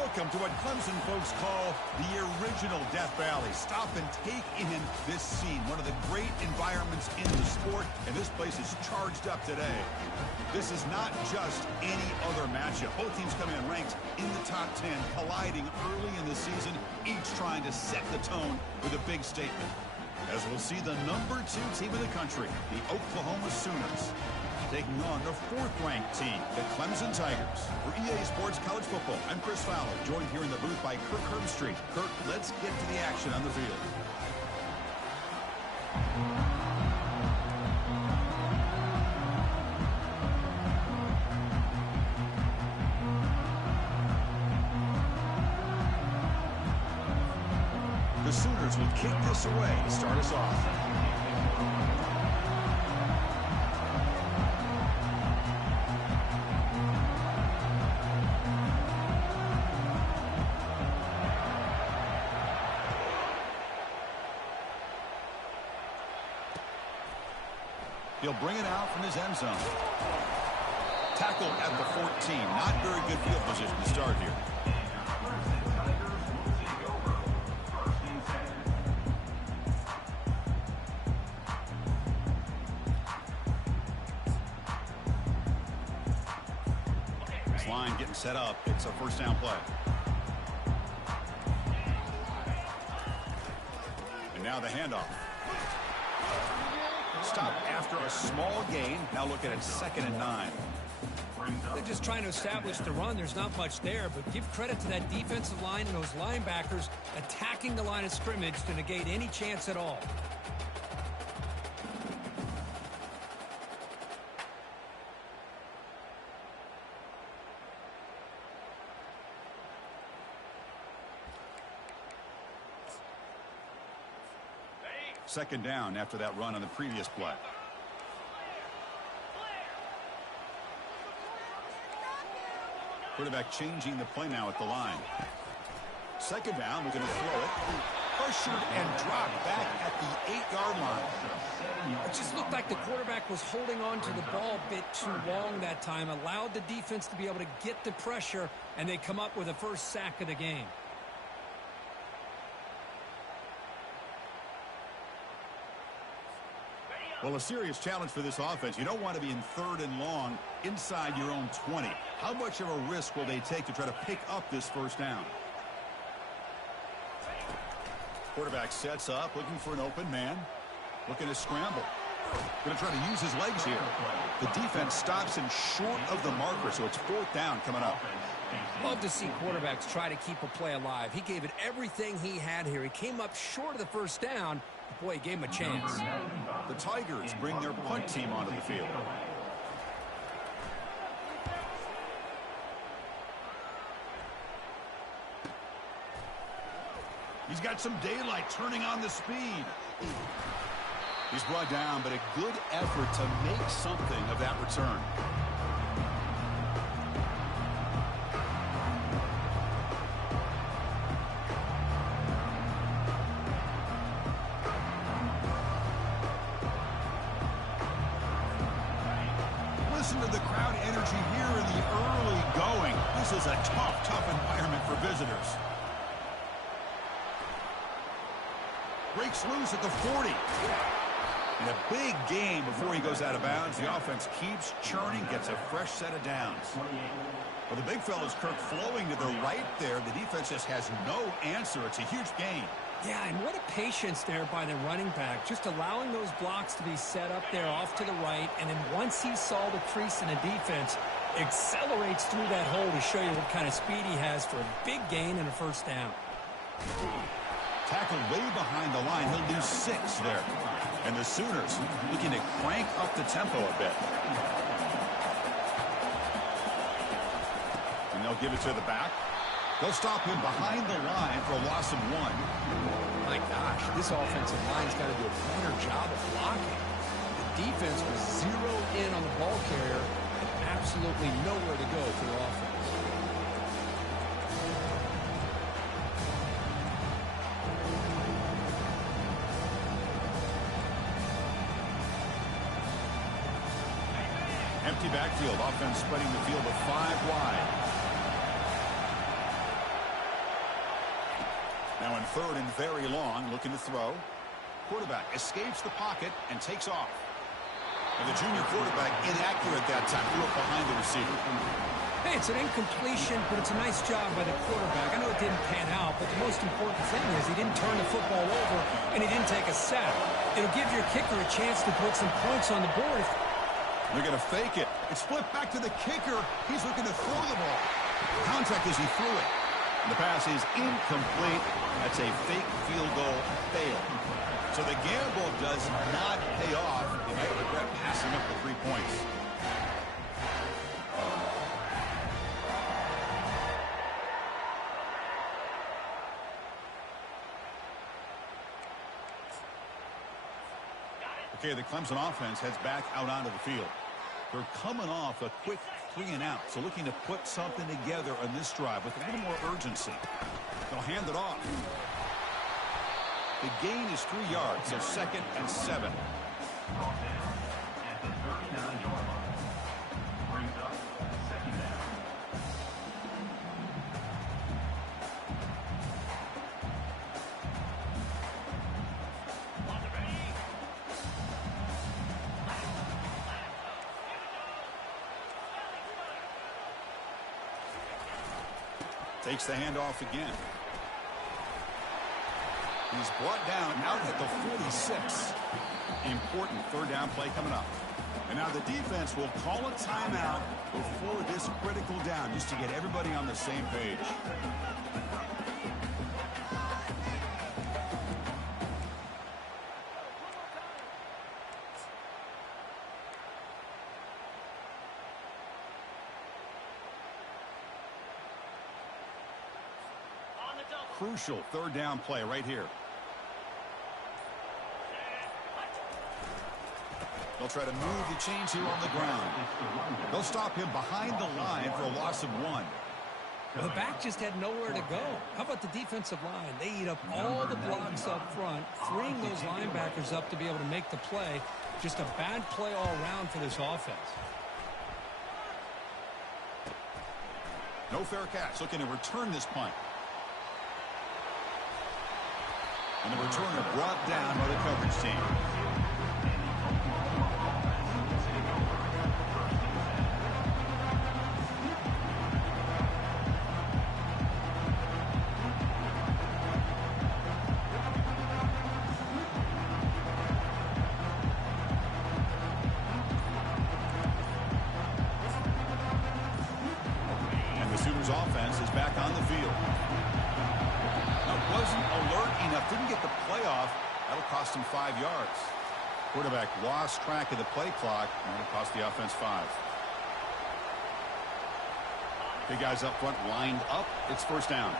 Welcome to what Clemson folks call the original Death Valley. Stop and take in this scene, one of the great environments in the sport, and this place is charged up today. This is not just any other matchup. Both teams coming in ranked in the top 10, colliding early in the season, each trying to set the tone with a big statement. As we'll see the #2 team in the country, the Oklahoma Sooners, taking on the 4th-ranked team, the Clemson Tigers. For EA Sports College Football, I'm Chris Fowler, joined here in the booth by Kirk Herbstreit. Kirk, let's get to the action on the field. The Sooners will kick this away to start us off. He'll bring it out from his end zone. Tackled at the 14. Not very good field position to start here. This line getting set up. It's a first down play. And now the handoff. Stop after a small gain. Now looking at 2nd and 9. They're just trying to establish the run. There's not much there, but give credit to that defensive line and those linebackers attacking the line of scrimmage to negate any chance at all. Second down after that run on the previous play. Quarterback changing the play now at the line. Second down, we're going to throw it. Pressured and dropped back at the 8-yard line. It just looked like the quarterback was holding on to the ball a bit too long that time, allowed the defense to be able to get the pressure, and they come up with the first sack of the game. Well, a serious challenge for this offense. You don't want to be in 3rd and long inside your own 20. How much of a risk will they take to try to pick up this first down? Quarterback sets up, looking for an open man. Looking to scramble. Going to try to use his legs here. The defense stops him short of the marker, so it's 4th down coming up. Love to see quarterbacks try to keep a play alive. He gave it everything he had here. He came up short of the first down. Boy, he gave him a chance. The Tigers bring their punt team onto the field. He's got some daylight, turning on the speed. He's brought down, but a good effort to make something of that return. Listen to the crowd energy here in the early going. This is a tough environment for visitors. Breaks loose at the 40. And a big gain before he goes out of bounds. The offense keeps churning, gets a fresh set of downs. Well, the big fella's Kirk flowing to the right there. The defense just has no answer. It's a huge gain. Yeah, and what a patience there by the running back, just allowing those blocks to be set up there off to the right, and then once he saw the crease in the defense, accelerates through that hole to show you what kind of speed he has for a big gain and a first down. Tackled way behind the line. He'll lose 6 there. And the Sooners looking to crank up the tempo a bit. And they'll give it to the back. They'll stop him behind the line for a loss of 1. My gosh, this offensive line's got to do a better job of blocking. The defense was zeroed in on the ball carrier and absolutely nowhere to go for their offense. Empty backfield. Offense spreading the field with 5 wide. Now in third and very long, looking to throw. Quarterback escapes the pocket and takes off. And the junior quarterback inaccurate that time, threw it behind the receiver. Hey, it's an incompletion, but it's a nice job by the quarterback. I know it didn't pan out, but the most important thing is he didn't turn the football over and he didn't take a sack. It'll give your kicker a chance to put some points on the board. They're going to fake it. It's flipped back to the kicker. He's looking to throw the ball. Contact as he threw it. And the pass is incomplete. That's a fake field goal fail. So the gamble does not pay off. They might regret passing up the 3 points. Okay, the Clemson offense heads back out onto the field. They're coming off a quick 3-and-out, so looking to put something together on this drive with a little more urgency. They'll hand it off. The gain is 3 yards, so 2nd and 7. Takes the handoff again. He's brought down out at the 46. Important third down play coming up. And now the defense will call a timeout before this critical down, just to get everybody on the same page. Crucial third down play right here. They'll try to move the chains here on the ground. They'll stop him behind the line for a loss of 1. The back just had nowhere to go. How about the defensive line? They eat up all the blocks up front, freeing those linebackers up to be able to make the play. Just a bad play all around for this offense. No fair catch. Looking to return this punt. And the returner brought down by the coverage team. And the Sooners offense is back on the field. Wasn't alert enough, didn't get the play off. That'll cost him 5 yards. Quarterback lost track of the play clock, and it'll cost the offense 5. Big guys up front lined up. It's first down.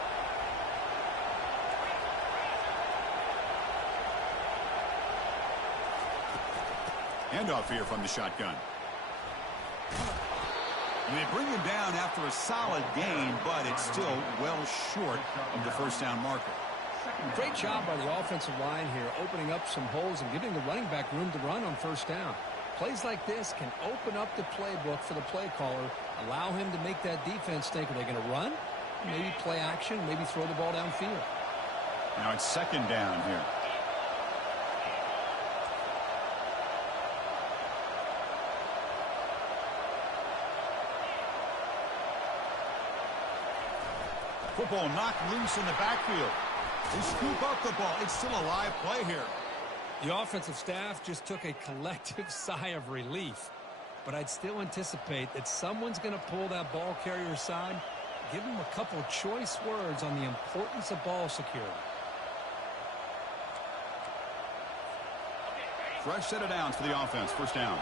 Handoff here from the shotgun. And they bring him down after a solid gain, but it's still well short of the first down marker. Great job by the offensive line here, opening up some holes and giving the running back room to run on first down. Plays like this can open up the playbook for the play caller, allow him to make that defense think, are they going to run? Maybe play action, maybe throw the ball downfield. Now it's second down here. Football knocked loose in the backfield. They scoop up the ball. It's still a live play here. The offensive staff just took a collective sigh of relief. But I'd still anticipate that someone's going to pull that ball carrier aside, give him a couple choice words on the importance of ball security. Fresh set of downs for the offense. First down.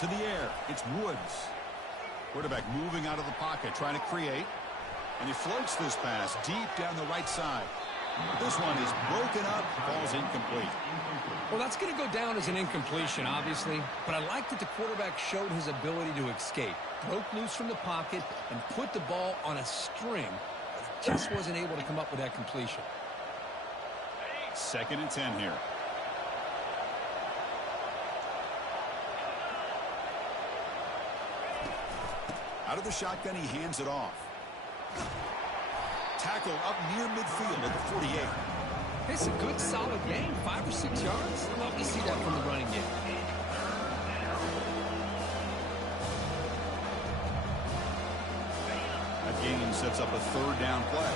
To the air, it's Woods. Quarterback moving out of the pocket, trying to create. And he floats this pass deep down the right side. This one is broken up, falls incomplete. Well, that's going to go down as an incompletion, obviously. But I like that the quarterback showed his ability to escape. Broke loose from the pocket and put the ball on a string. But he just wasn't able to come up with that completion. 2nd and 10 here. Out of the shotgun, he hands it off. Tackled up near midfield at the 48. It's a good, solid gain. 5 or 6 yards. Love to see that from the running game. That gain sets up a 3rd down play.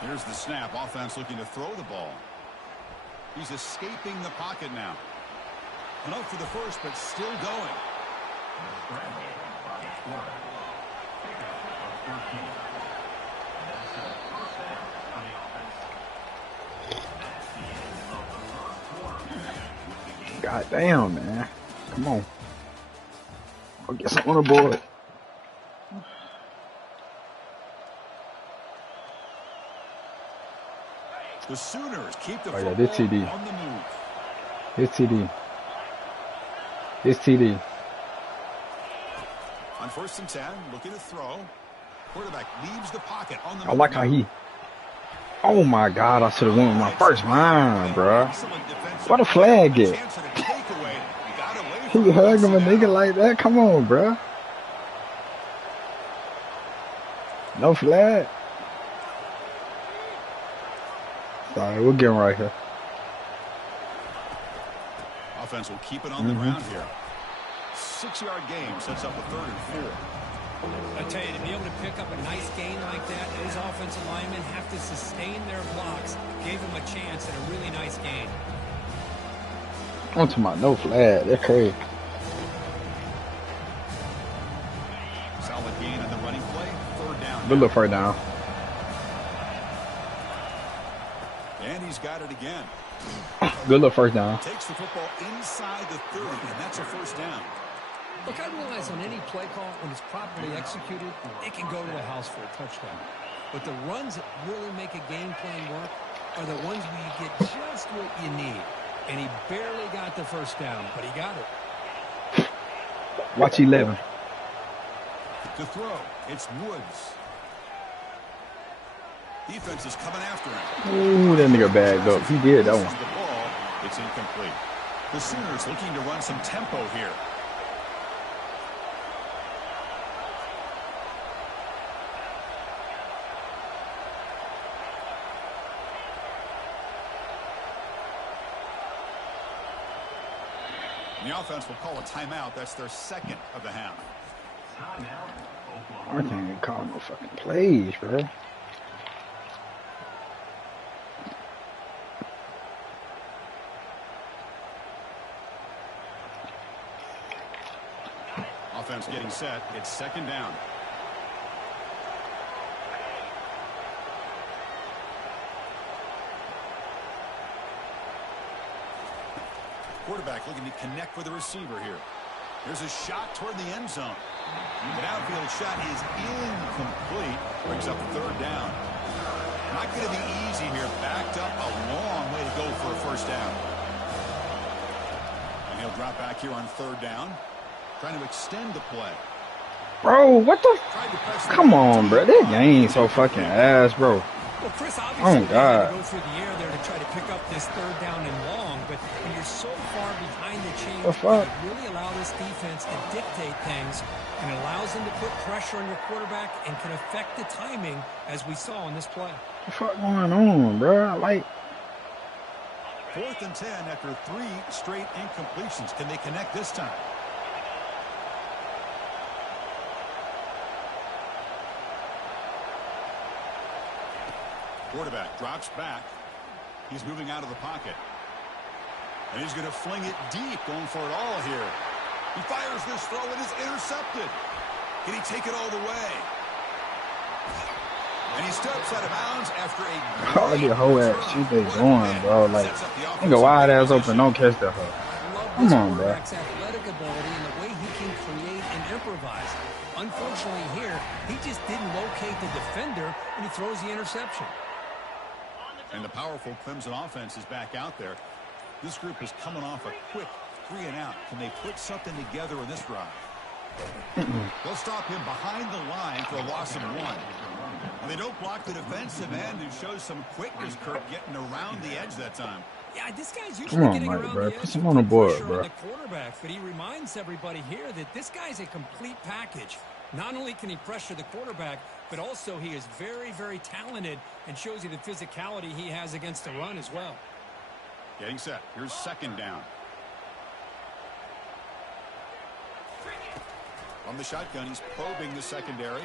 Here's the snap. Offense looking to throw the ball. He's escaping the pocket now. And up for the first, but still going. God damn, man. Come on. I'll get something on the board. The Sooners keep the football this TD. On the move. This TD. This TD. On 1st and 10, looking to throw. Quarterback leaves the pocket on the move. I like how he. Oh my God! I should have went with my first line, bro. What a flag it. He hugging a nigga like that. Come on, bro. No flag. Sorry, we'll get him right here. Offense will keep it on the ground here. 6-yard game sets up a 3rd and 4. I tell you, to be able to pick up a nice gain like that, those offensive linemen have to sustain their blocks. Gave him a chance at a really nice gain. I'm talking about no flag. That's crazy. Solid gain on the running play. 3rd down. Good look 3rd down. And he's got it again. Good look 1st down. Takes the football inside the 30, and that's a 1st down. Look, I realize on any play call, when it's properly executed, it can go to the house for a touchdown. But the runs that really make a game plan work are the ones where you get just what you need. And he barely got the 1st down, but he got it. Watch 11. To throw, it's Woods. Defense is coming after him. Ooh, that nigga bagged up. He did that one. The ball, it's incomplete. The Sooners looking to run some tempo here. The offense will call a timeout. That's their 2nd of the half. I can't even call no fucking plays, bro. Offense getting set. It's 2nd down. Quarterback looking to connect with the receiver here. There's a shot toward the end zone. The downfield shot is incomplete. Brings up 3rd down. Not going to be easy here. Backed up a long way to go for a 1st down. And he'll drop back here on 3rd down. Trying to extend the play. Bro, what the? Come on, bro. That game so fucking ass, bro. Well, Chris, obviously, oh, God. They had to go through the air there to try to pick up this 3rd down and long, but when you're so far behind the chains, you really allow this defense to dictate things, and it allows them to put pressure on your quarterback and can affect the timing, as we saw in this play. What the fuck going on, bro? Like, 4th and 10 after 3 straight incompletions. Can they connect this time? Quarterback drops back. He's moving out of the pocket. And he's going to fling it deep, going for it all here. He fires this throw. It is intercepted. Can he take it all the way? And he steps out of bounds after a call your whole ass. She they going, bro. Like, nigga, wide ass open. Don't catch that hoe. Come on, bro. Athletic ability and the way he can create and improvise. Unfortunately here, he just didn't locate the defender, and he throws the interception. And the powerful Clemson offense is back out there. This group is coming off a quick 3-and-out. Can they put something together in this drive? They'll stop him behind the line for a loss of 1. And they don't block the defensive end, who shows some quickness, Kirk, getting around the edge that time. Yeah, this guy's usually getting around the edge. Put some on the board, bro. On the quarterback, but he reminds everybody here that this guy's a complete package. Not only can he pressure the quarterback, but also he is very, very talented and shows you the physicality he has against the run as well. Getting set. Here's second down. On the shotgun, he's probing the secondary.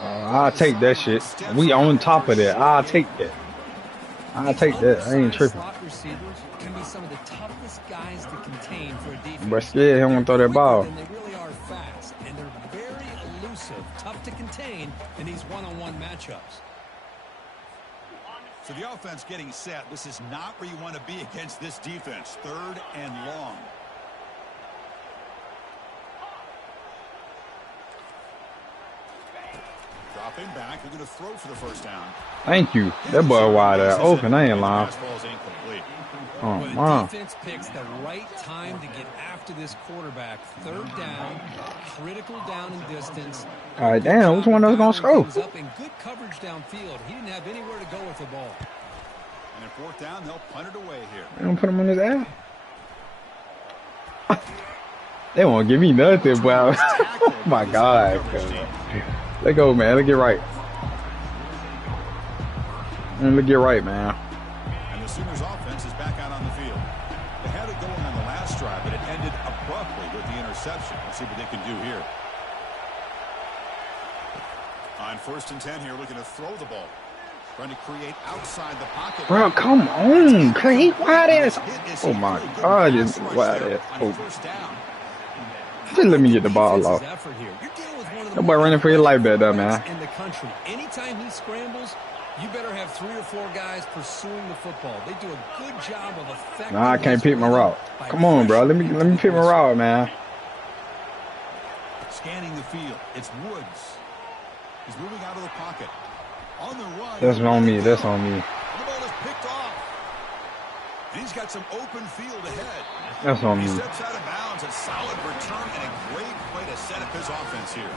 I'll take that shit. We on top of that. I'll take that. I'll take that. I ain't tripping. Slot receivers can be some of the toughest guys to contain for a defense. But still, he won't throw that ball. And they really are fast, and they're very elusive, tough to contain in these one-on-one matchups. So the offense getting set. This is not where you want to be against this defense. 3rd and long. Dropping back. They're going to throw for the first down. Thank you. That boy wide open. I ain't lying. Oh, the wow. defense picks the right time to get after this quarterback. 3rd down, critical down in distance. All right, damn. Which one of us going to score? Up in good coverage downfield. He didn't have anywhere to go with the ball. And at 4th down, they'll punt it away here. They don't put him on his ass. They won't give me nothing, bro. Oh, my God. Let go, man. Let's get right. Let's get right, man. And the Sooners offense is back out on the field. They had it going on the last drive, but it ended abruptly with the interception. Let's see what they can do here. On 1st and 10 here, looking to throw the ball. Trying to create outside the pocket. Bro, come on. He wide ass. Oh, my God. It's wide ass. Oh. Just let me get the ball off. That boy running for your life back there, man. In the country, anytime he scrambles, you better have 3 or 4 guys pursuing the football. They do a good job of effective. Nah, I can't pick my route. Come on, bro. Let me pick my route, man. Scanning the field. It's Woods. He's moving out of the pocket. On the run. That's on me. That's on me. The ball is picked off. And he's got some open field ahead. That's on me. He steps out of bounds. A solid return and a great play to set up his offense here.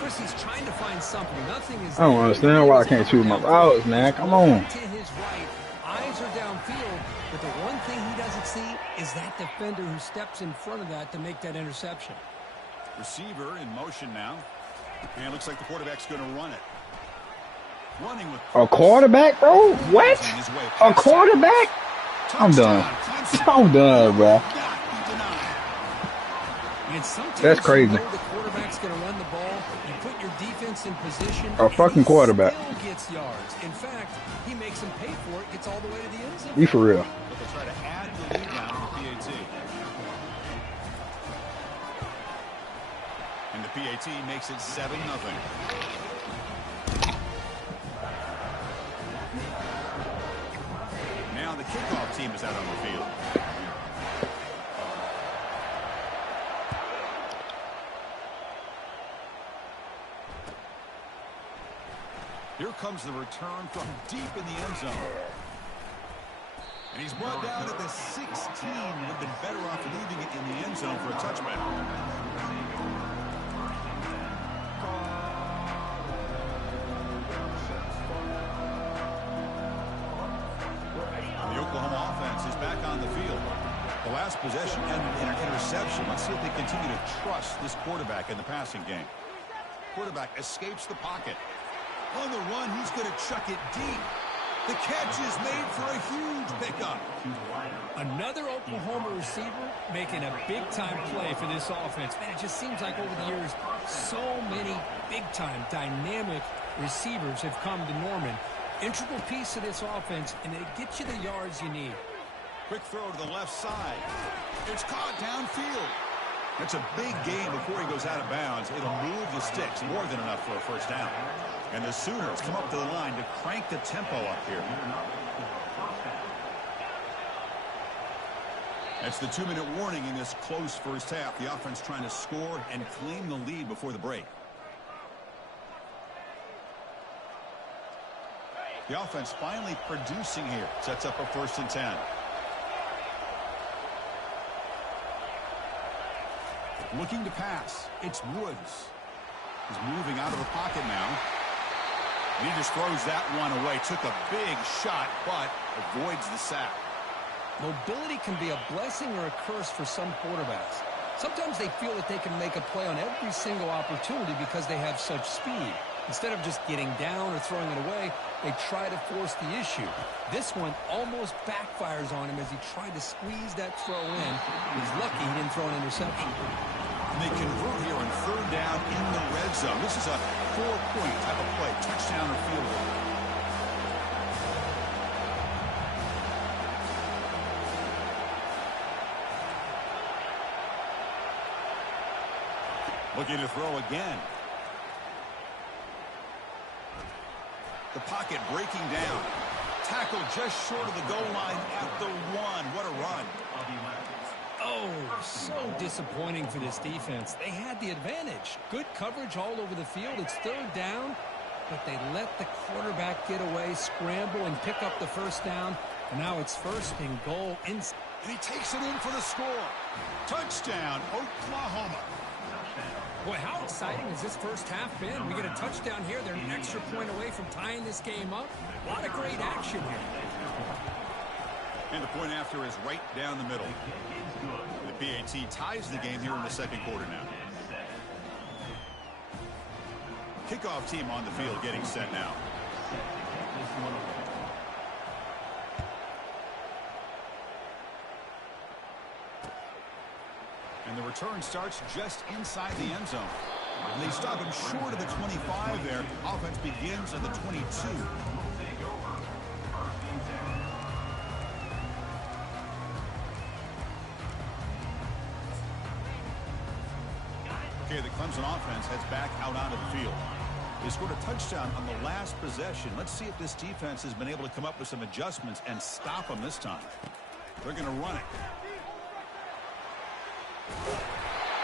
Chris, he's trying to find something. Nothing is. I don't understand why I can't shoot my routes, man. Come on. To his right, eyes are downfield, but the one thing he doesn't see is that defender who steps in front of that to make that interception. Receiver in motion now. And it looks like the quarterback's going to run it. Running with a quarterback, bro? What? A quarterback? I'm done. I'm done, bro. That's crazy. The quarterback's going to run the ball. You put your defense in position. A fucking quarterback. Still gets yards. In fact, he makes them pay for it. Gets all the way to the end zone. You for real? But they'll try to add the lead down to the PAT. And the PAT makes it 7-0. Now the kickoff team is out on the field. Here comes the return from deep in the end zone. And he's brought down at the 16. Would have been better off leaving it in the end zone for a touchback. The Oklahoma offense is back on the field. The last possession ended in an interception. Let's see if they continue to trust this quarterback in the passing game. Quarterback escapes the pocket. On the run, he's going to chuck it deep. The catch is made for a huge pickup. Another Oklahoma receiver making a big-time play for this offense. Man, it just seems like over the years, so many big-time, dynamic receivers have come to Norman. Integral piece of this offense, and they get you the yards you need. Quick throw to the left side. It's caught downfield. It's a big gain before he goes out of bounds. It'll move the sticks more than enough for a first down. And the Sooners come up to the line to crank the tempo up here. That's the 2-minute warning in this close first half. The offense trying to score and claim the lead before the break. The offense finally producing here. Sets up a 1st and 10. Looking to pass. It's Woods. He's moving out of the pocket now. And he just throws that one away. Took a big shot, but avoids the sack. Mobility can be a blessing or a curse for some quarterbacks. Sometimes they feel that they can make a play on every single opportunity because they have such speed. Instead of just getting down or throwing it away, they try to force the issue. This one almost backfires on him as he tried to squeeze that throw in. He's lucky he didn't throw an interception. And they convert here on 3rd down in the red zone. This is a 4-point type of play, touchdown or field goal. Looking to throw again. The pocket breaking down. Tackle just short of the goal line at the 1. What a run. Oh, so disappointing for this defense. They had the advantage. Good coverage all over the field. It's 3rd down, but they let the quarterback get away, scramble, and pick up the 1st down. And now it's 1st and goal. And he takes it in for the score. Touchdown, Oklahoma. Boy, how exciting has this first half been? We get a touchdown here. They're an extra point away from tying this game up. A lot of great action here. And the point after is right down the middle. The PAT ties the game here in the 2nd quarter now. Kickoff team on the field getting set now. And the return starts just inside the end zone. And they stop him short of the 25 there. Offense begins at the 22. Okay, the Clemson offense heads back out onto the field. They scored a touchdown on the last possession. Let's see if this defense has been able to come up with some adjustments and stop them this time. They're going to run it.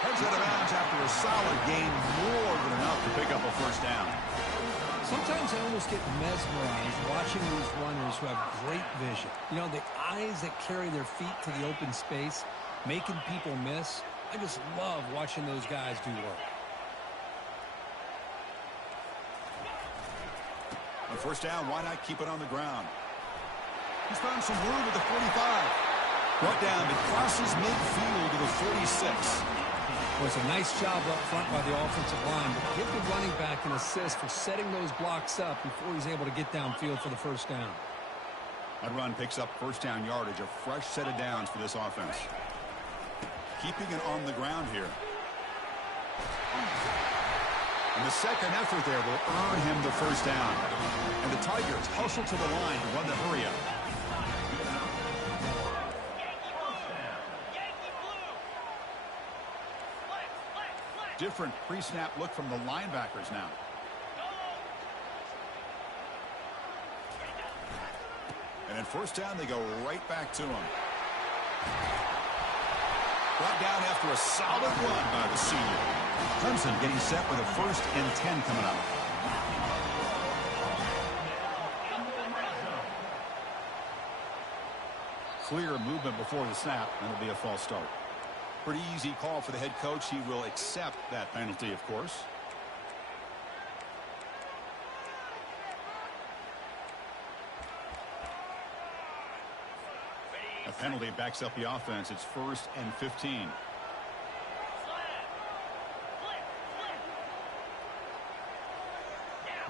Heads out of bounds after a solid gain, more than enough to pick up a 1st down. Sometimes I almost get mesmerized watching these runners who have great vision. You know, the eyes that carry their feet to the open space, making people miss. I just love watching those guys do work. On 1st down, why not keep it on the ground? He's found some room at the 45. Brought down, but crosses midfield to the 46. Well, it's a nice job up front by the offensive line, but give the running back an assist for setting those blocks up before he's able to get downfield for the 1st down. That run picks up 1st down yardage, a fresh set of downs for this offense. Keeping it on the ground here. And the 2nd effort there will earn him the 1st down. And the Tigers hustle to the line and run the hurry up. Different pre-snap look from the linebackers now. And in 1st down, they go right back to him. Brought down after a solid run by the senior. Clemson getting set with a 1st and 10 coming up. Clear movement before the snap, and it'll be a false start. Pretty easy call for the head coach. He will accept that penalty, of course. A penalty backs up the offense. It's 1st and 15.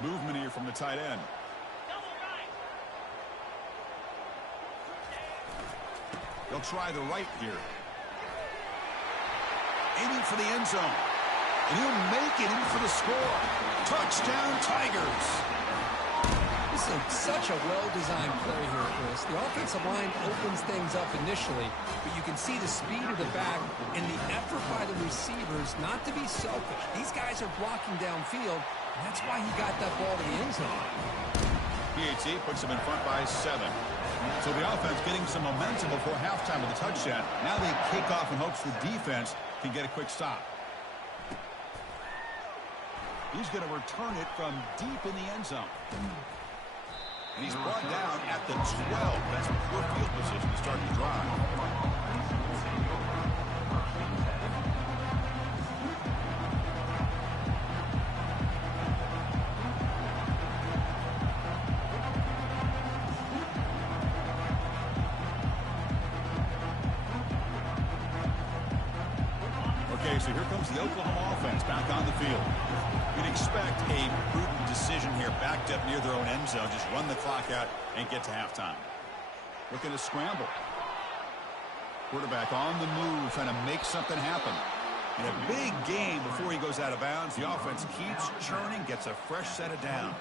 Movement here from the tight end. They'll try the right here. Aiming for the end zone. And he'll make it in for the score. Touchdown, Tigers. This is such a well-designed play here, Chris. The offensive line opens things up initially, but you can see the speed of the back and the effort by the receivers not to be selfish. These guys are blocking downfield, and that's why he got that ball to the end zone. PAT puts him in front by 7. So the offense getting some momentum before halftime with a touchdown. Now they kick off in hopes the defense can get a quick stop. He's going to return it from deep in the end zone. And he's brought down at the 12. That's poor field position to start the drive. So here comes the Oklahoma offense back on the field. You'd expect a prudent decision here, backed up near their own end zone. Just run the clock out and get to halftime. Looking to scramble. Quarterback on the move, trying to make something happen. In a big game before he goes out of bounds, the offense keeps churning, gets a fresh set of downs.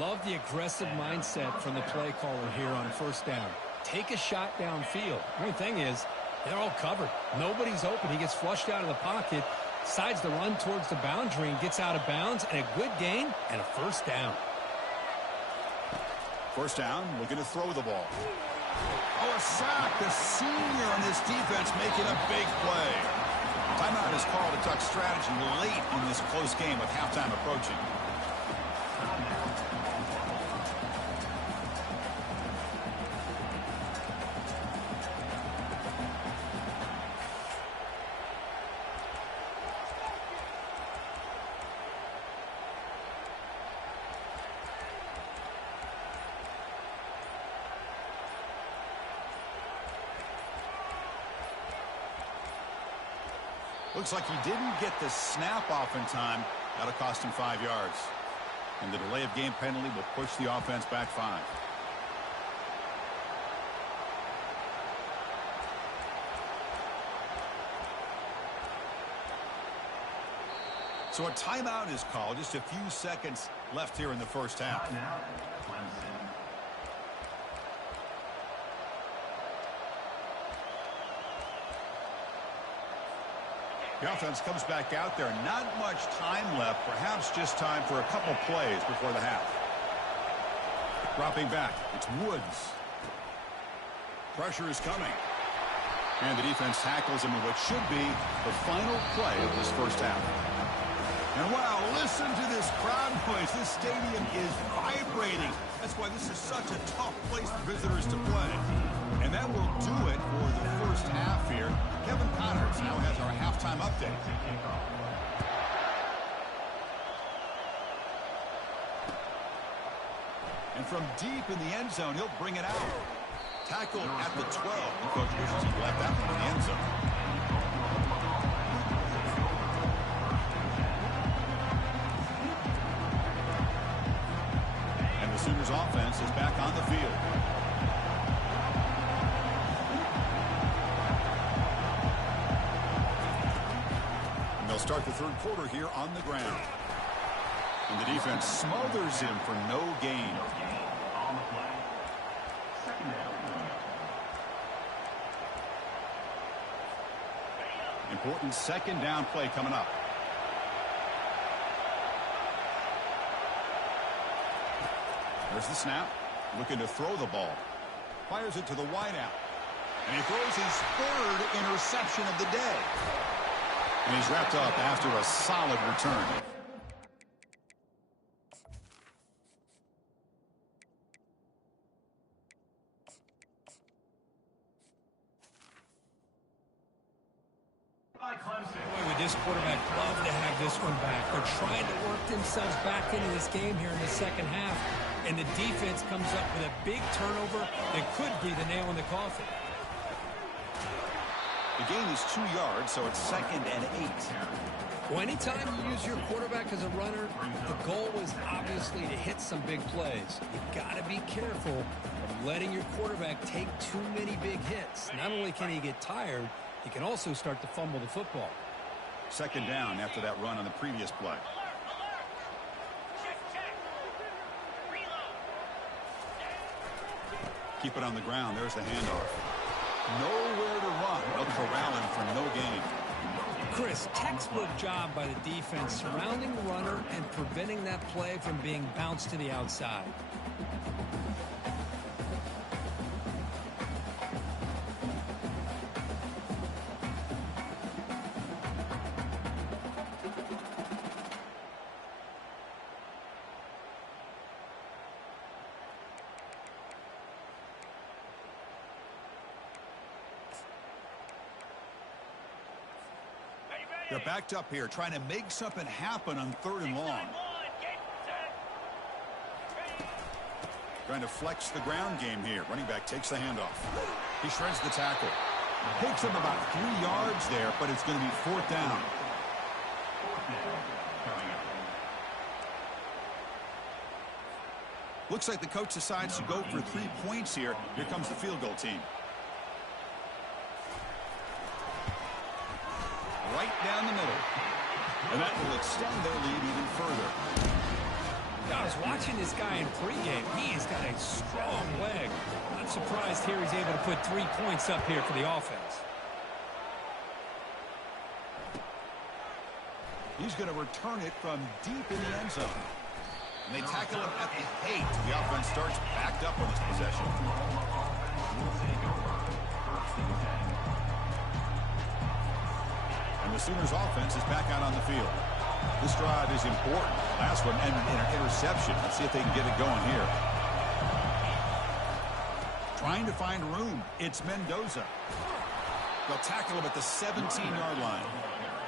Love the aggressive mindset from the play caller here on first down. Take a shot downfield. The only thing is, they're all covered. Nobody's open. He gets flushed out of the pocket, decides to run towards the boundary and gets out of bounds, and a good gain and a first down. First down, looking to throw the ball. Oh, a sack. The senior on this defense making a big play. Timeout is called to talk strategy late in this close game with halftime approaching. Looks like he didn't get the snap off in time. That'll cost him 5 yards. And the delay of game penalty will push the offense back 5. So a timeout is called. Just a few seconds left here in the first half. The offense comes back out there. Not much time left. Perhaps just time for a couple plays before the half. Dropping back. It's Woods. Pressure is coming. And the defense tackles him in what should be the final play of this first half. And wow, listen to this crowd noise. This stadium is vibrating. That's why this is such a tough place for visitors to play. And that will do it for the first half here. Kevin Connors now has our halftime update. And from deep in the end zone, he'll bring it out. Tackle at the 12. The coach wishes he left that one in the end zone. And the Sooners offense is back on the field. And they'll start the third quarter here on the ground. And the defense smothers him for no gain. Important second down play coming up. There's the snap. Looking to throw the ball. Fires it to the wideout. And he throws his third interception of the day. And he's wrapped up after a solid return. Boy, would this quarterback love to have this one back. They're trying to work themselves back into this game here in the second half. And the defense comes up with a big turnover that could be the nail in the coffin. The gain is 2 yards, so it's 2nd and 8. Well, anytime you use your quarterback as a runner, the goal is obviously to hit some big plays. You've got to be careful of letting your quarterback take too many big hits. Not only can he get tired, he can also start to fumble the football. Second down after that run on the previous play. Keep it on the ground. There's the handoff. Nowhere to run. They'll corral him for no gain. Chris, textbook job by the defense surrounding the runner and preventing that play from being bounced to the outside. They're backed up here, trying to make something happen on 3rd and long. Trying to flex the ground game here. Running back takes the handoff. He shreds the tackle. Takes him about 3 yards there, but it's going to be 4th down. Looks like the coach decides to go for 3 points here. Here comes the field goal team. Right down the middle. And that will extend their lead even further. I was watching this guy in pregame. He has got a strong leg. I'm surprised here he's able to put 3 points up here for the offense. He's going to return it from deep in the end zone. And they tackle him at the 8. The offense starts backed up on this possession. And the Sooners offense is back out on the field. This drive is important. Last one ended in an interception. Let's see if they can get it going here. Trying to find room. It's Mendoza. They'll tackle him at the 17-yard line.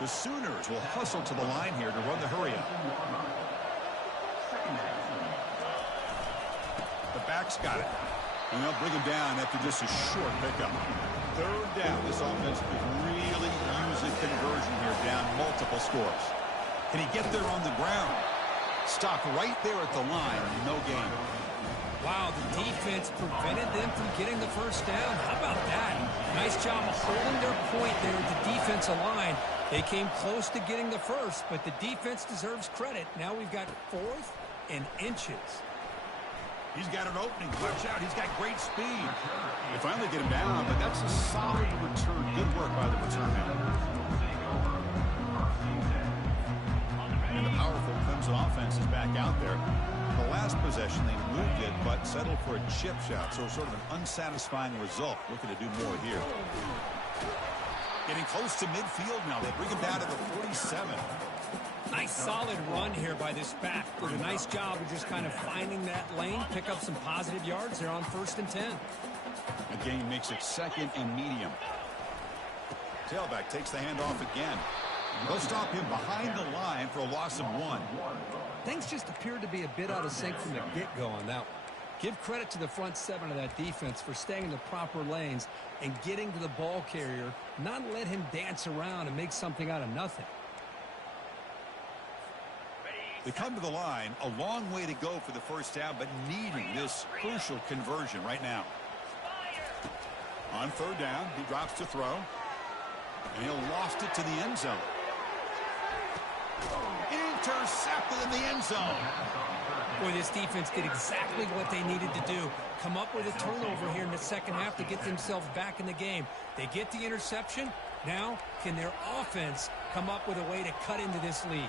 The Sooners will hustle to the line here to run the hurry-up. The back's got it. And they'll bring him down after just a short pickup. 3rd down. This offense could really use a conversion here, down multiple scores. Can he get there on the ground? Stop right there at the line. No gain. Wow, the defense prevented them from getting the first down. How about that? Nice job of holding their point there at the defensive line. They came close to getting the first, but the defense deserves credit. Now we've got 4th and inches. He's got an opening. Watch out. He's got great speed. They finally get him down, but that's a solid return. Good work by the return man. And the powerful Clemson offense is back out there. The last possession, they moved it, but settled for a chip shot. So sort of an unsatisfying result. Looking to do more here. Getting close to midfield now. They bring him down to the 47. Nice solid run here by this back. Did a nice job of just kind of finding that lane, pick up some positive yards there on 1st and 10. The game makes it 2nd and medium. Tailback takes the handoff again. They'll stop him behind the line for a loss of 1. Things just appeared to be a bit out of sync from the get-go on that one. Give credit to the front 7 of that defense for staying in the proper lanes and getting to the ball carrier, not let him dance around and make something out of nothing. They come to the line, a long way to go for the first down, but needing this crucial conversion right now. On 3rd down, he drops to throw, and he'll loft it to the end zone. Intercepted in the end zone. Boy, this defense did exactly what they needed to do. Come up with a turnover here in the second half to get themselves back in the game. They get the interception. Now, can their offense come up with a way to cut into this lead?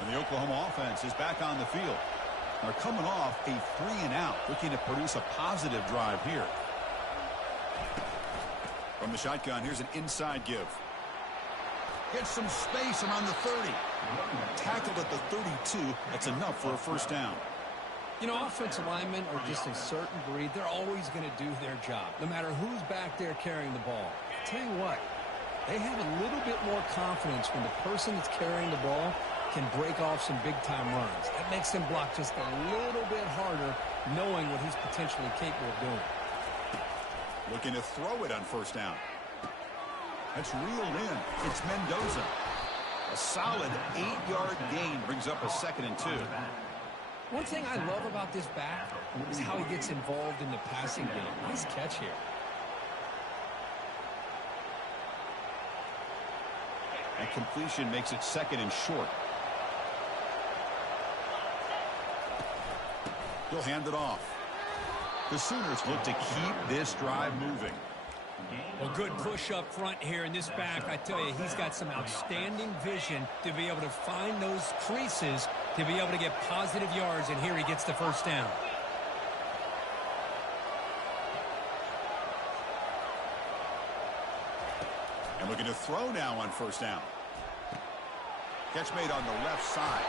And the Oklahoma offense is back on the field. They're coming off a 3-and-out, looking to produce a positive drive here. From the shotgun, here's an inside give. Gets some space around the 30. Tackled at the 32. That's enough for a first down. You know, offensive linemen are just a certain breed. They're always going to do their job, no matter who's back there carrying the ball. I'll tell you what, they have a little bit more confidence when the person that's carrying the ball can break off some big-time runs. That makes them block just a little bit harder, knowing what he's potentially capable of doing. Looking to throw it on first down. That's reeled in. It's Mendoza. A solid 8-yard gain brings up a 2nd and 2. One thing I love about this back is how he gets involved in the passing game. Nice catch here. And completion makes it 2nd and short. He'll hand it off. The Sooners look to keep this drive moving. Well, good push up front here in this back. I tell you, he's got some outstanding vision to be able to find those creases to be able to get positive yards, and here he gets the first down. And looking to throw now on first down. Catch made on the left side.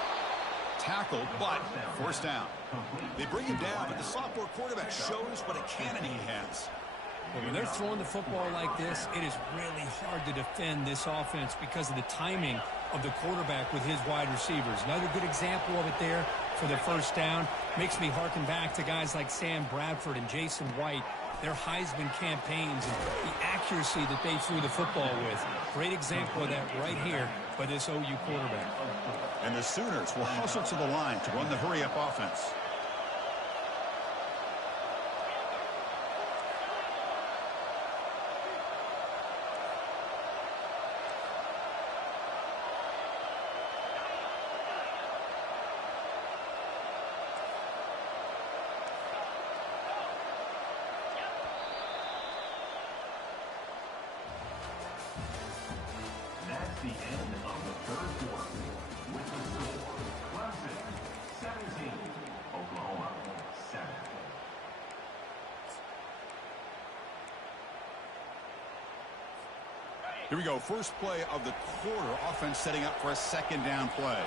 Tackled, but first down. They bring him down, but the sophomore quarterback shows what a cannon he has. When they're throwing the football like this, it is really hard to defend this offense because of the timing of the quarterback with his wide receivers. Another good example of it there for the first down. Makes me harken back to guys like Sam Bradford and Jason White their Heisman campaigns and the accuracy that they threw the football with. Great example of that right here by this OU quarterback. And the Sooners will hustle to the line to run the hurry-up offense. That's the end of the third quarter. With the score, Clemson 17, Oklahoma 7. Here we go. First play of the quarter. Offense setting up for a second down play.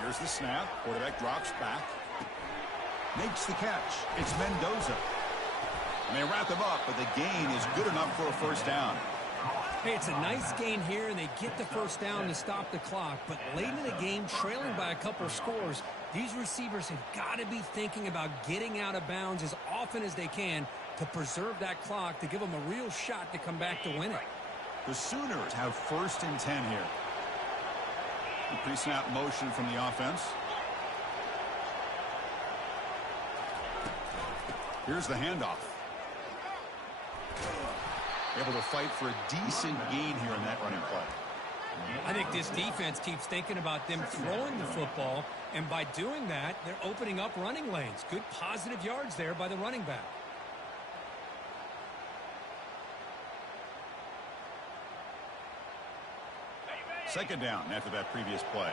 Here's the snap. Quarterback drops back. Makes the catch. It's Mendoza. And they wrap him up, but the gain is good enough for a first down. Hey, it's a nice gain here, and they get the first down to stop the clock. But late in the game, trailing by a couple scores, these receivers have got to be thinking about getting out of bounds as often as they can to preserve that clock, to give them a real shot to come back to win it. The Sooners have 1st and 10 here. The pre-snap motion from the offense. Here's the handoff. Able to fight for a decent gain here in that running play. I think this defense keeps thinking about them throwing the football, and by doing that, they're opening up running lanes. Good positive yards there by the running back. Second down after that previous play.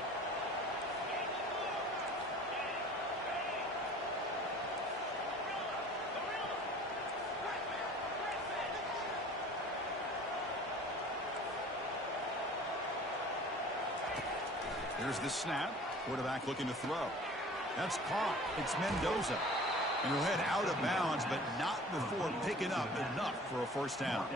Here's the snap. Quarterback looking to throw. That's caught. It's Mendoza. And he'll head out of bounds, but not before picking up enough for a first down.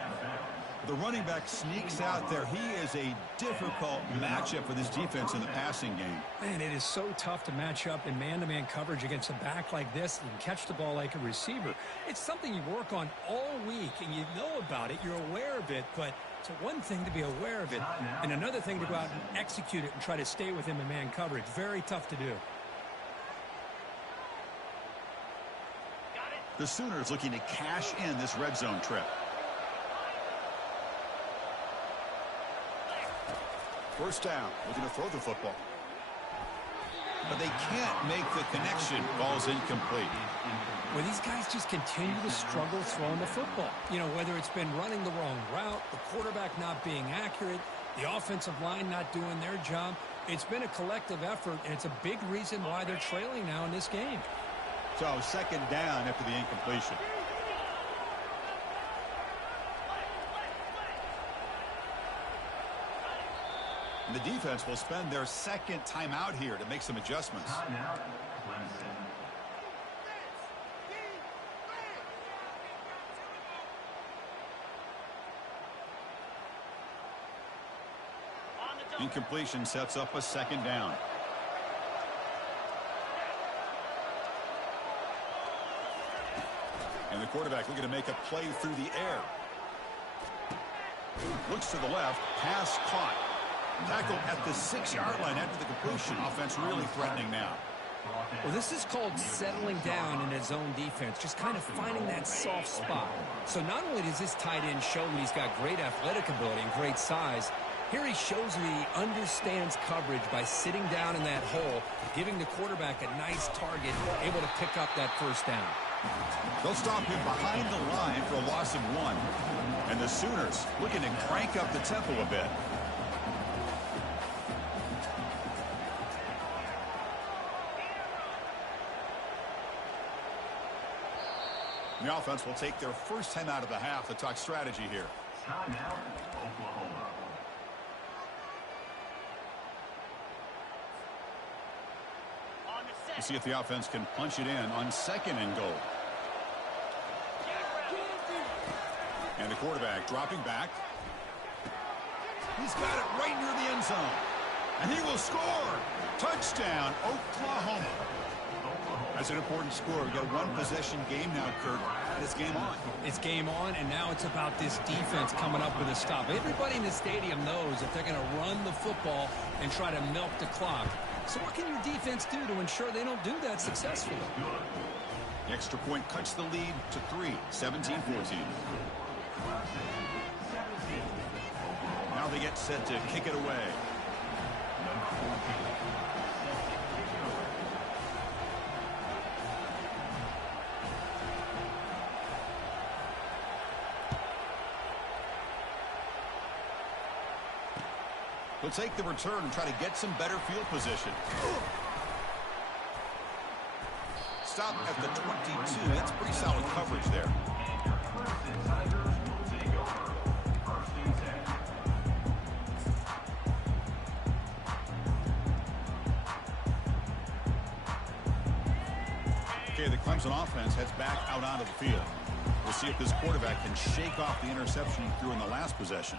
The running back sneaks out there. He is a difficult matchup for this defense in the passing game. Man, it is so tough to match up in man-to-man coverage against a back like this and catch the ball like a receiver. It's something you work on all week, and you know about it. You're aware of it, but it's one thing to be aware of it, and another thing to go out and execute it and try to stay with him in man coverage. Very tough to do. The Sooners looking to cash in this red zone trip. First down, looking to throw the football. But they can't make the connection. Ball's incomplete. Well, these guys just continue to struggle throwing the football. You know, whether it's been running the wrong route, the quarterback not being accurate, the offensive line not doing their job. It's been a collective effort, and it's a big reason why they're trailing now in this game. So, second down after the incompletion. And the defense will spend their second timeout here to make some adjustments. Timeout, Clemson. Incompletion sets up a second down. And the quarterback looking to make a play through the air. Looks to the left, pass caught. Tackled at the 6-yard line after the completion. Offense really threatening now. Well, this is called settling down in his zone defense, just kind of finding that soft spot. So not only does this tight end show that he's got great athletic ability and great size, here he shows that he understands coverage by sitting down in that hole, giving the quarterback a nice target, able to pick up that first down. They'll stop him behind the line for a loss of 1. And the Sooners looking to crank up the tempo a bit. The offense will take their first time out of the half to talk strategy here. Timeout, Oklahoma. We'll see if the offense can punch it in on 2nd and goal. And the quarterback dropping back. He's got it right near the end zone. And he will score. Touchdown, Oklahoma. That's an important score. We've got a one-possession game now, Kurt, and it's game on. It's game on, and now it's about this defense coming up with a stop. Everybody in the stadium knows that they're going to run the football and try to milk the clock. So what can your defense do to ensure they don't do that successfully? The extra point cuts the lead to 3, 17-14. Now they get set to kick it away. They'll take the return and try to get some better field position. Stop at the 22. That's pretty solid coverage there. Okay, the Clemson offense heads back out onto the field. We'll see if this quarterback can shake off the interception he threw in the last possession.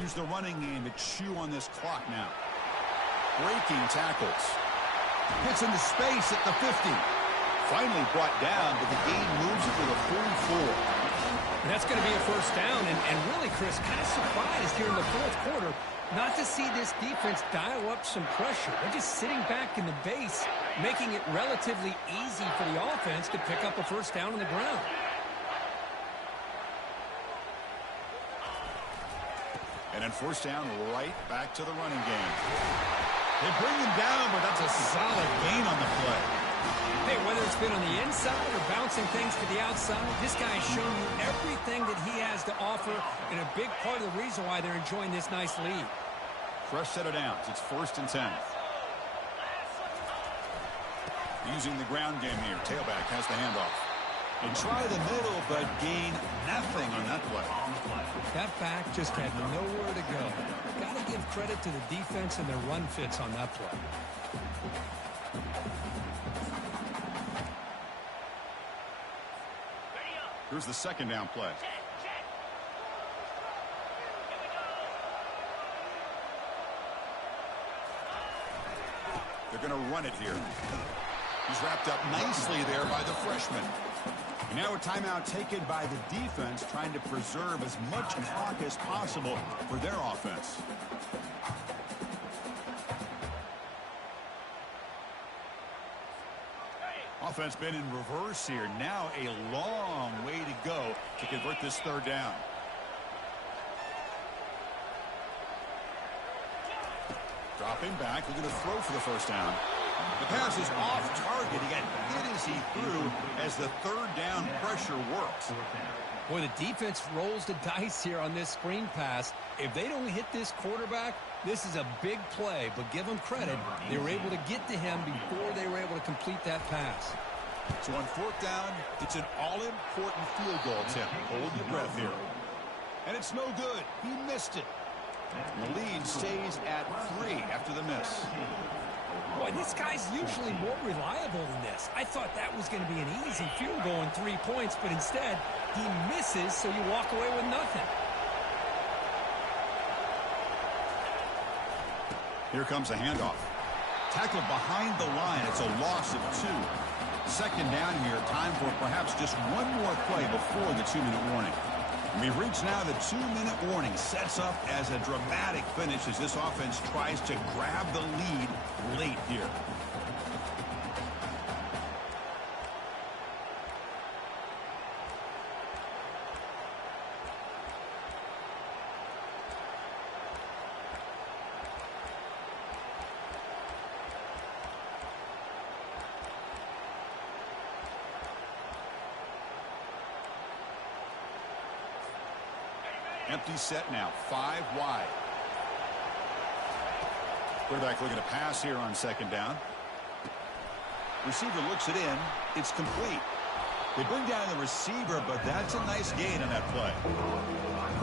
Use the running game to chew on this clock now. Breaking tackles. Hits into space at the 50. Finally brought down, but the gain moves it to the 44. And that's going to be a first down. And really, Chris, kind of surprised here in the fourth quarter not to see this defense dial up some pressure. They're just sitting back in the base, making it relatively easy for the offense to pick up a first down on the ground. And then first down, right back to the running game. They bring him down, but that's a solid gain on the play. Hey, whether it's been on the inside or bouncing things to the outside, this guy has shown you everything that he has to offer, and a big part of the reason why they're enjoying this nice lead. Fresh set of downs. It's 1st and 10. Using the ground game here. Tailback has the handoff. And try the middle, but gain nothing on that play. That back just had nowhere to go. Got to give credit to the defense and their run fits on that play. Here's the second down play. They're going to run it here. He's wrapped up nicely there by the freshman. And now a timeout taken by the defense, trying to preserve as much clock as possible for their offense. Offense been in reverse here. Now a long way to go to convert this third down. Dropping back, looking to throw for the first down. The pass is off target. He got hit as he threw as the third down pressure works. Boy, the defense rolls the dice here on this screen pass. If they don't hit this quarterback, this is a big play. But give them credit. They were able to get to him before they were able to complete that pass. So on fourth down, it's an all-important field goal attempt. Hold your breath here. And it's no good. He missed it. The lead stays at 3 after the miss. Boy, this guy's usually more reliable than this. I thought that was going to be an easy field goal and 3 points, but instead, he misses, so you walk away with nothing. Here comes a handoff. Tackled behind the line. It's a loss of 2. Second down here. Time for perhaps just one more play before the 2-minute warning. We've reached now the 2-minute warning. Sets up as a dramatic finish as this offense tries to grab the lead late here. Empty set now, 5 wide. Quarterback looking to pass here on second down. Receiver looks it in. It's complete. They bring down the receiver, but that's a nice gain on that play.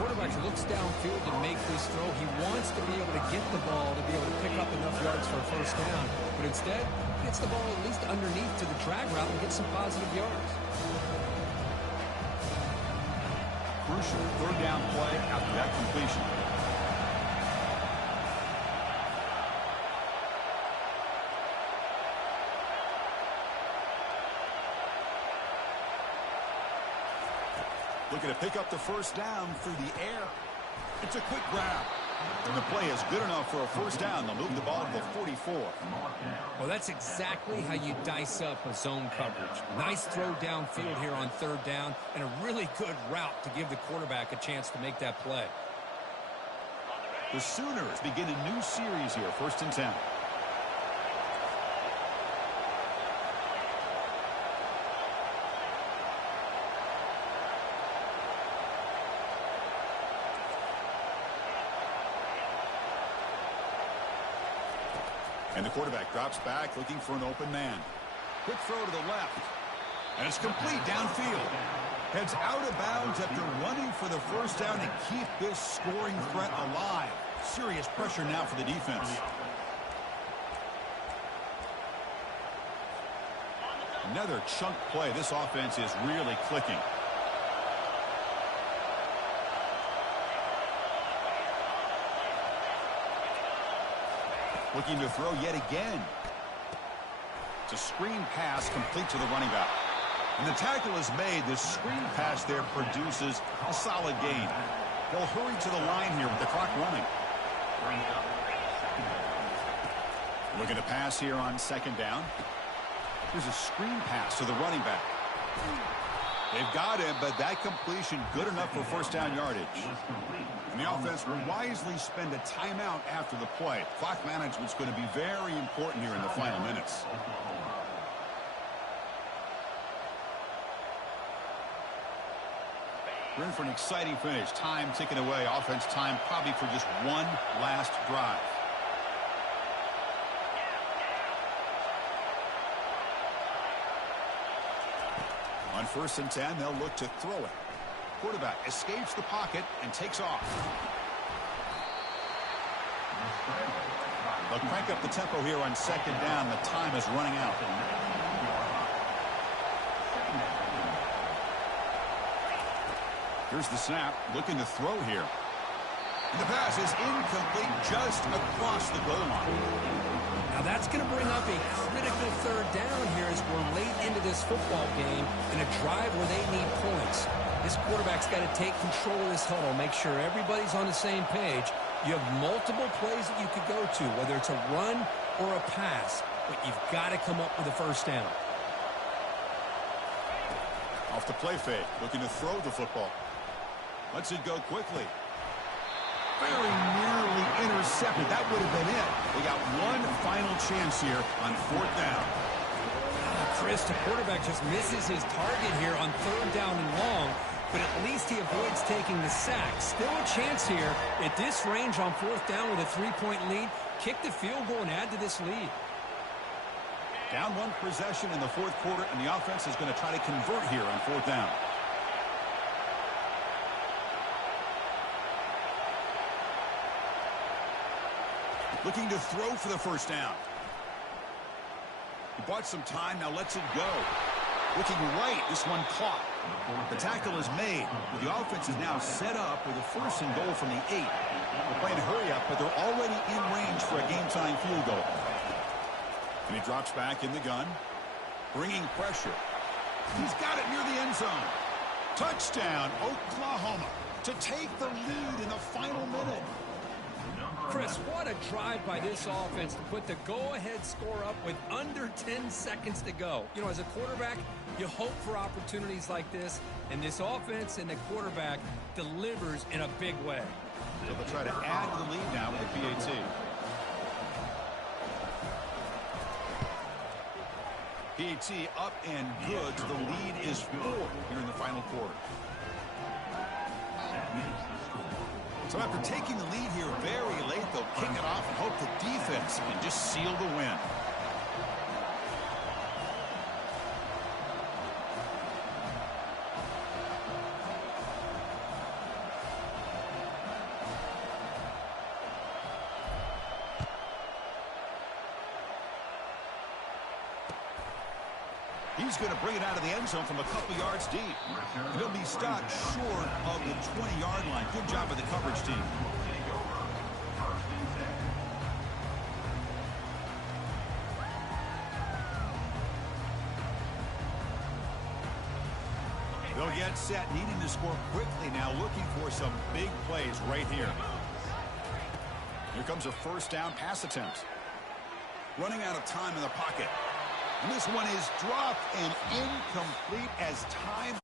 Quarterback looks downfield to make this throw. He wants to be able to get the ball to be able to pick up enough yards for a first down. But instead, gets the ball at least underneath to the drag route and gets some positive yards. Crucial third down play after that completion. Looking to pick up the first down through the air. It's a quick grab. And the play is good enough for a first down. They'll move the ball to the 44. Well, that's exactly how you dice up a zone coverage. Nice throw downfield here on third down, and a really good route to give the quarterback a chance to make that play. The Sooners begin a new series here, 1st and 10. And the quarterback drops back, looking for an open man. Quick throw to the left. And it's complete downfield. Heads out of bounds after running for the first down to keep this scoring threat alive. Serious pressure now for the defense. Another chunk play. This offense is really clicking. Looking to throw yet again. It's a screen pass complete to the running back. And the tackle is made. The screen pass there produces a solid gain. They'll hurry to the line here with the clock running. Looking to pass here on 2nd down. Here's a screen pass to the running back. They've got him, but that completion good enough for first down yardage. And the offense will wisely spend a timeout after the play. Clock management's going to be very important here in the final minutes. We're in for an exciting finish. Time ticking away. Offense time probably for just one last drive. On 1st and 10, they'll look to throw it. Quarterback escapes the pocket and takes off. They'll crank up the tempo here on 2nd down. The time is running out. Here's the snap. Looking to throw here. And the pass is incomplete just across the goal line. Now that's going to bring up a critical 3rd down here as we're late into this football game in a drive where they need points. This quarterback's got to take control of this huddle, make sure everybody's on the same page. You have multiple plays that you could go to, whether it's a run or a pass, but you've got to come up with a first down. Off the play fake, looking to throw the football. Lets it go quickly. Very nearly intercepted. That would have been it. They got one final chance here on 4th down. Chris, the quarterback just misses his target here on 3rd down and long, but at least he avoids taking the sack. Still a chance here at this range on 4th down with a 3-point lead. Kick the field goal and add to this lead. Down one possession in the 4th quarter, and the offense is going to try to convert here on 4th down. Looking to throw for the first down. He bought some time, now lets it go. Looking right, this one caught. The tackle is made. The offense is now set up with a 1st and goal from the 8. They're playing hurry up, but they're already in range for a game-tying field goal. And he drops back in the gun, bringing pressure. He's got it near the end zone. Touchdown, Oklahoma, to take the lead in the final minute. Chris, what a drive by this offense to put the go-ahead score up with under 10 seconds to go. You know, as a quarterback, you hope for opportunities like this, and this offense and the quarterback delivers in a big way. So they'll try to add to the lead now with the PAT. PAT up and good. The lead is 4 here in the final quarter. So after taking the lead here very late, they'll kick it off and hope the defense can just seal the win. He's going to bring it out of the end zone from a couple yards deep. And he'll be stopped short of the 20-yard line. Good job by the coverage team. They'll get set, needing to score quickly now, looking for some big plays right here. Here comes a first down pass attempt. Running out of time in the pocket. And this one is dropped and incomplete as time